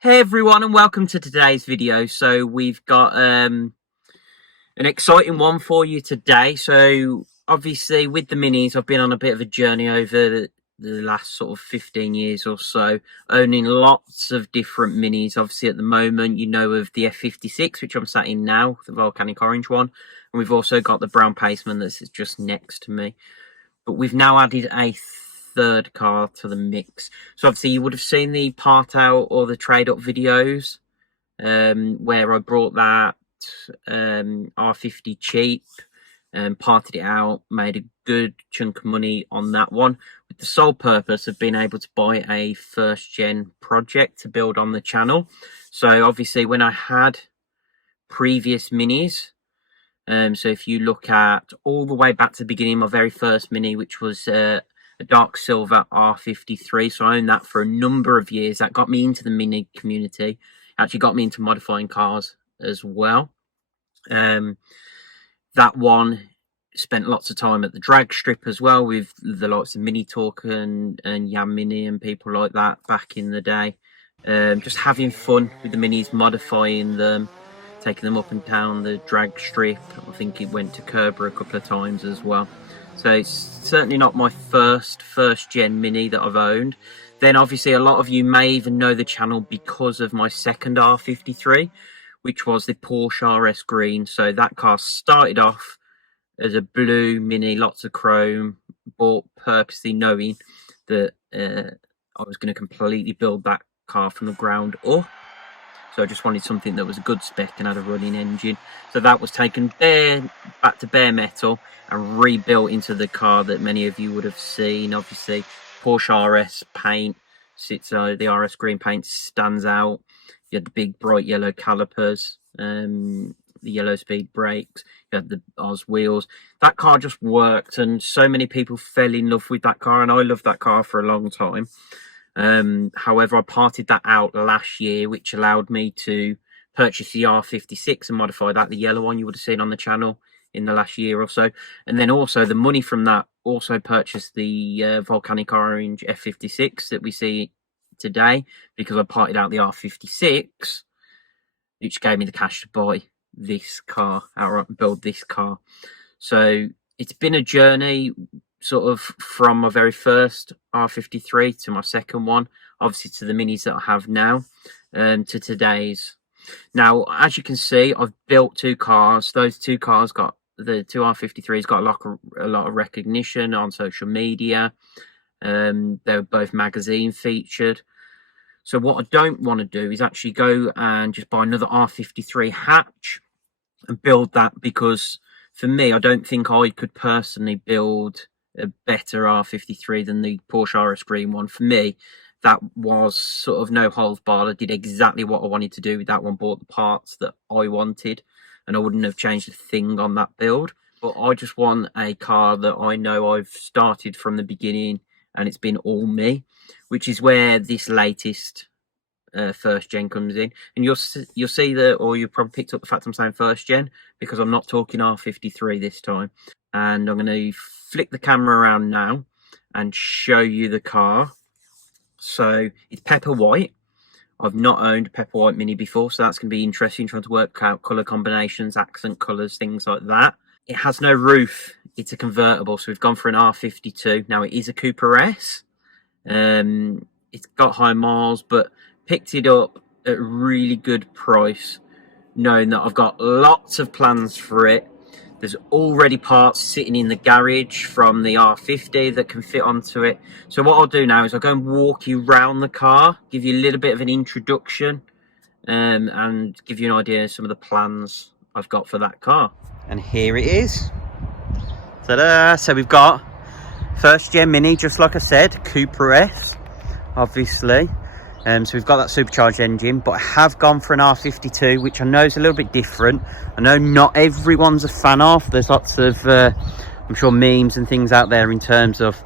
Hey everyone, and welcome to today's video. So we've got an exciting one for you today. So obviously with the minis, I've been on a bit of a journey over the last sort of 15 years or so, owning lots of different minis. Obviously at the moment, you know of the F56, which I'm sat in now, the volcanic orange one. And we've also got the brown paceman that's just next to me. But we've now added a third car to the mix. So obviously you would have seen the part out or the trade up videos where I brought that R50 cheap and parted it out, made a good chunk of money on that one with the sole purpose of being able to buy a first gen project to build on the channel. So obviously when I had previous minis, so if you look at all the way back to the beginning, my very first mini, which was a dark silver R53, so I owned that for a number of years. That got me into the mini community, actually got me into modifying cars as well. That one spent lots of time at the drag strip as well with the likes of Mini Talk and Yam Mini and people like that back in the day. Just having fun with the minis, modifying them, taking them up and down the drag strip. I think it went to Kerber a couple of times as well. So it's certainly not my first gen mini that I've owned. Then obviously a lot of you may even know the channel because of my second R53, which was the Porsche RS Green. So that car started off as a blue mini, lots of chrome, bought purposely knowing that I was going to completely build that car from the ground up. So I just wanted something that was a good spec and had a running engine. So that was taken back to bare metal and rebuilt into the car that many of you would have seen. Obviously, Porsche RS paint sits, the RS green paint stands out. You had the big bright yellow calipers, the yellow speed brakes, you had the Oz wheels. That car just worked, and so many people fell in love with that car, and I loved that car for a long time. However, I parted that out last year, which allowed me to purchase the R56 and modify that, the yellow one you would have seen on the channel in the last year or so. And then also the money from that also purchased the volcanic orange F56 that we see today, because I parted out the R56, which gave me the cash to buy this car, outright build this car. So it's been a journey, sort of from my very first R53 to my second one, obviously to the minis that I have now, to today's. Now, as you can see, I've built two cars. Those two cars got, the two R53s got a lot of recognition on social media. They were both magazine featured. So what I don't want to do is actually go and just buy another R53 hatch and build that, because for me, I don't think I could personally build a better R53 than the Porsche RS Green one. For me, that was sort of no holds barred. I did exactly what I wanted to do with that one, bought the parts that I wanted, and I wouldn't have changed a thing on that build. But I just want a car that I know I've started from the beginning and it's been all me, which is where this latest first gen comes in. And you'll see that, or you probably picked up the fact I'm saying first gen, because I'm not talking R53 this time. And I'm going to flick the camera around now and show you the car. So it's pepper white. I've not owned a pepper white mini before, so that's going to be interesting, trying to work out colour combinations, accent colours, things like that. It has no roof. It's a convertible, so we've gone for an R52. Now, it is a Cooper S. It's got high miles, but picked it up at a really good price, knowing that I've got lots of plans for it. There's already parts sitting in the garage from the R50 that can fit onto it. So what I'll do now is I'll go and walk you around the car, give you a little bit of an introduction, and give you an idea of some of the plans I've got for that car. And here it is. Ta-da! So we've got first gen mini, just like I said, Cooper S, obviously. So we've got that supercharged engine, but I have gone for an R52, which I know is a little bit different. I know not everyone's a fan of. There's lots of, I'm sure, memes and things out there in terms of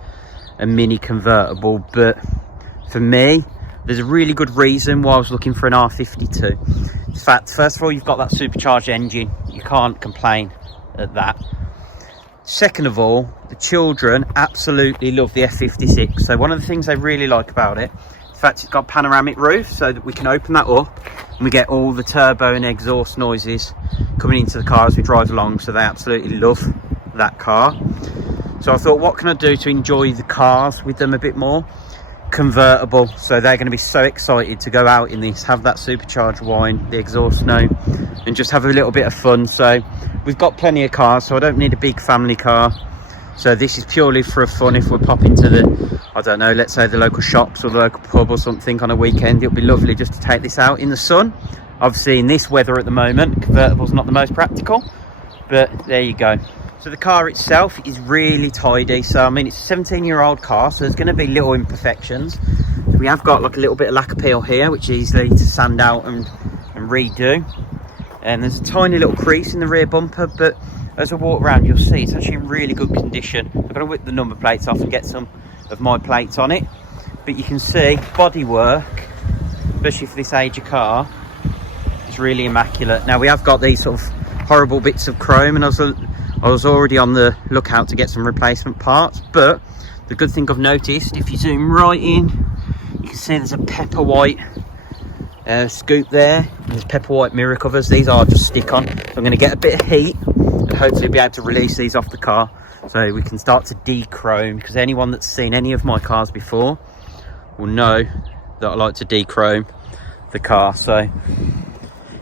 a mini convertible. But for me, there's a really good reason why I was looking for an R52. In fact, first of all, you've got that supercharged engine. You can't complain at that. Second of all, the children absolutely love the F56. So one of the things they really like about it, fact, it's got a panoramic roof so that we can open that up and we get all the turbo and exhaust noises coming into the car as we drive along. So they absolutely love that car. So I thought, what can I do to enjoy the cars with them a bit more? Convertible. So they're going to be so excited to go out in this, have that supercharged whine, the exhaust note, and just have a little bit of fun. So we've got plenty of cars, so I don't need a big family car. So this is purely for fun. If we pop into the, I don't know, let's say the local shops or the local pub or something on a weekend, it'll be lovely just to take this out in the sun. Obviously in this weather at the moment, convertible's not the most practical, but there you go. So the car itself is really tidy. So I mean, it's a 17-year-old car, so there's going to be little imperfections. So we have got like a little bit of lacquer peel here, which is easily to sand out and redo. And there's a tiny little crease in the rear bumper, but as I walk around, you'll see it's actually in really good condition. I've got to whip the number plates off and get some of my plates on it, but you can see bodywork, especially for this age of car, is really immaculate. Now we have got these sort of horrible bits of chrome, and I was already on the lookout to get some replacement parts. But the good thing I've noticed, if you zoom right in, you can see there's a pepper white scoop there. There's pepper white mirror covers. These are just stick on. So I'm going to get a bit of heat and hopefully be able to release these off the car so we can start to de-chrome, because anyone that's seen any of my cars before will know that I like to de-chrome the car. So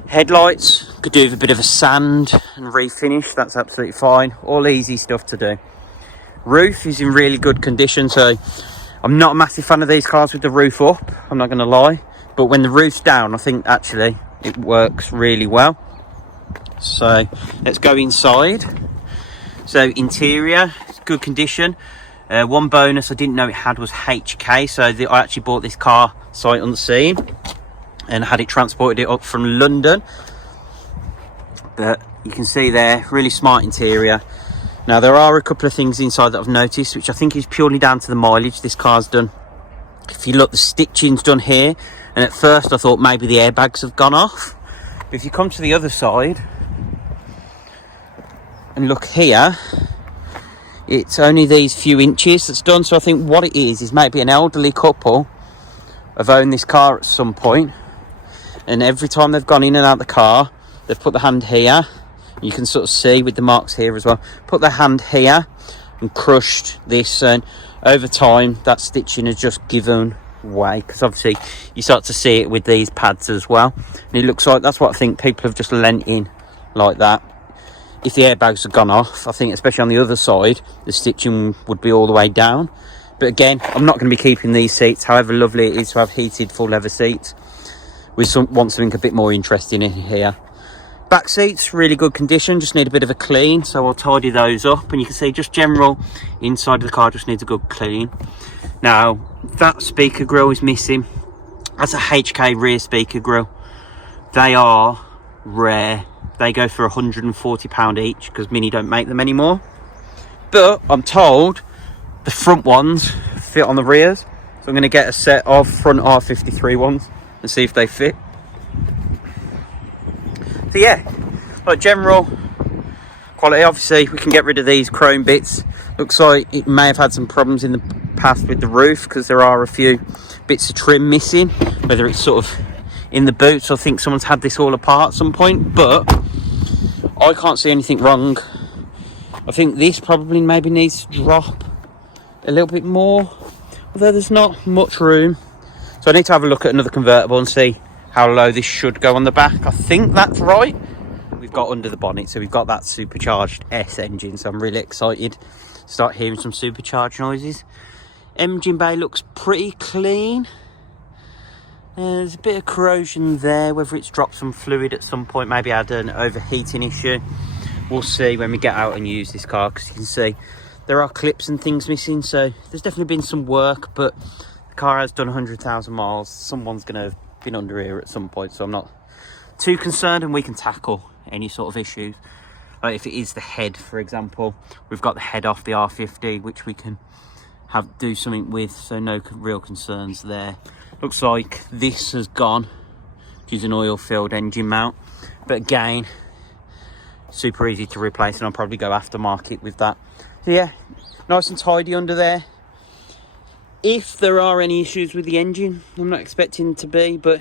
headlights could do with a bit of a sand and refinish. That's absolutely fine. All easy stuff to do. Roof is in really good condition. So I'm not a massive fan of these cars with the roof up, I'm not going to lie, but when the roof's down, I think actually it works really well. So let's go inside. So interior, good condition. One bonus I didn't know it had was HK. So I actually bought this car sight unseen and had it transported it up from London. But you can see there, really smart interior. Now there are a couple of things inside that I've noticed, which I think is purely down to the mileage this car's done. If you look, the stitching's done here, and at first I thought maybe the airbags have gone off. But if you come to the other side and look here, it's only these few inches that's done. So I think what it is maybe an elderly couple have owned this car at some point, and every time they've gone in and out the car, they've put the hand here. You can sort of see with the marks here as well, put their hand here and crushed this, and over time that stitching has just given way, because obviously you start to see it with these pads as well, and it looks like that's what I think people have just lent in like that. If the airbags had gone off, I think especially on the other side the stitching would be all the way down. But again, I'm not going to be keeping these seats, however lovely it is to have heated full leather seats. We want something a bit more interesting in here. Back seats, really good condition, just need a bit of a clean, so I'll tidy those up. And you can see just general inside of the car just needs a good clean. Now that speaker grille is missing. That's a HK rear speaker grille. They are rare. They go for £140 each because Mini don't make them anymore. But I'm told the front ones fit on the rears, so I'm going to get a set of front R53 ones and see if they fit. So yeah, like general quality, obviously we can get rid of these chrome bits. Looks like it may have had some problems in the past with the roof, because there are a few bits of trim missing, whether it's sort of in the boots. I think someone's had this all apart at some point, but I can't see anything wrong. I think this probably maybe needs to drop a little bit more, although there's not much room. So I need to have a look at another convertible and see how low this should go on the back. I think that's right. We've got under the bonnet, so we've got that supercharged S engine, so I'm really excited to start hearing some supercharged noises. Engine bay looks pretty clean. There's a bit of corrosion there, whether it's dropped some fluid at some point, maybe had an overheating issue. We'll see when we get out and use this car, because you can see there are clips and things missing, so there's definitely been some work, but the car has done 100,000 miles. Someone's going to have been under here at some point, so I'm not too concerned, and we can tackle any sort of issues. Like if it is the head, for example, we've got the head off the R50, which we can do something with, so no real concerns there. Looks like this has gone, which is an oil filled engine mount, but again, super easy to replace, and I'll probably go aftermarket with that. So yeah, nice and tidy under there. if there are any issues with the engine, I'm not expecting to be, but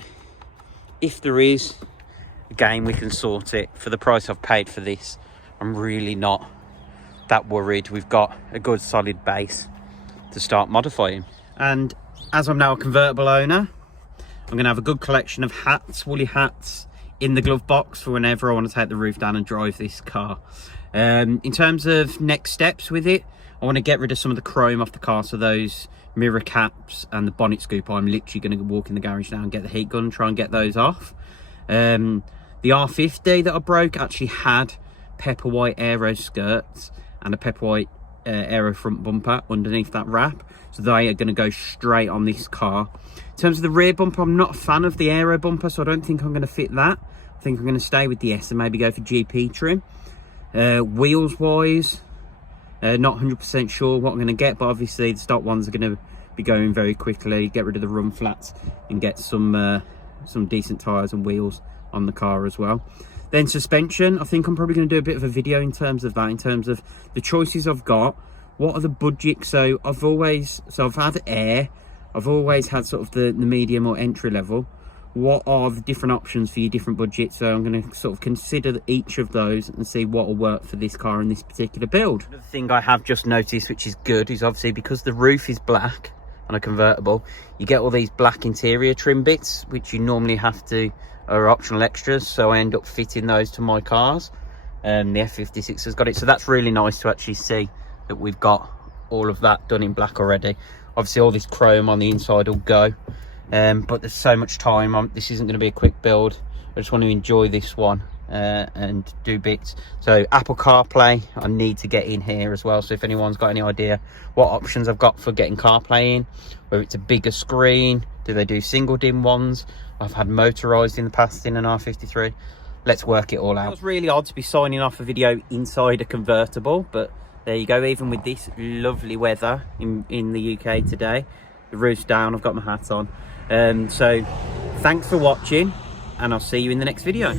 if there is, again, we can sort it. For the price I've paid for this, I'm really not that worried. We've got a good solid base to start modifying. And as I'm now a convertible owner, I'm going to have a good collection of hats, woolly hats, in the glove box for whenever I want to take the roof down and drive this car. In terms of next steps with it, I want to get rid of some of the chrome off the car, so those mirror caps and the bonnet scoop. I'm literally going to walk in the garage now and get the heat gun and try and get those off. The R50 that I broke actually had pepper white aero skirts and a pepper white aero front bumper underneath that wrap, so they are going to go straight on this car. In terms of the rear bumper, I'm not a fan of the aero bumper, so I don't think I'm going to fit that. I think I'm going to stay with the S and maybe go for GP trim. Wheels wise, not 100% sure what I'm going to get, but obviously the stock ones are going to be going very quickly. Get rid of the run flats and get some decent tyres and wheels on the car as well. Then suspension, I think I'm probably going to do a bit of a video in terms of that, in terms of the choices I've got. What are the budgets? So I've had air, I've always had sort of the medium or entry level. What are the different options for your different budgets? So I'm going to sort of consider each of those and see what will work for this car and this particular build. Another thing I have just noticed, which is good, is obviously because the roof is black on a convertible, you get all these black interior trim bits, which you normally have to, are optional extras, so I end up fitting those to my cars. The F56 has got it, so that's really nice to actually see that we've got all of that done in black already. Obviously all this chrome on the inside will go, but there's so much time. This isn't going to be a quick build. I just want to enjoy this one and do bits. So Apple CarPlay, I need to get in here as well, so if anyone's got any idea what options I've got for getting CarPlay in, whether it's a bigger screen, do they do single dim ones? I've had motorized in the past in an R53. Let's work it all out. It was really odd to be signing off a video inside a convertible, but there you go. Even with this lovely weather in the UK today, the roof's down, I've got my hat on. So thanks for watching, and I'll see you in the next video.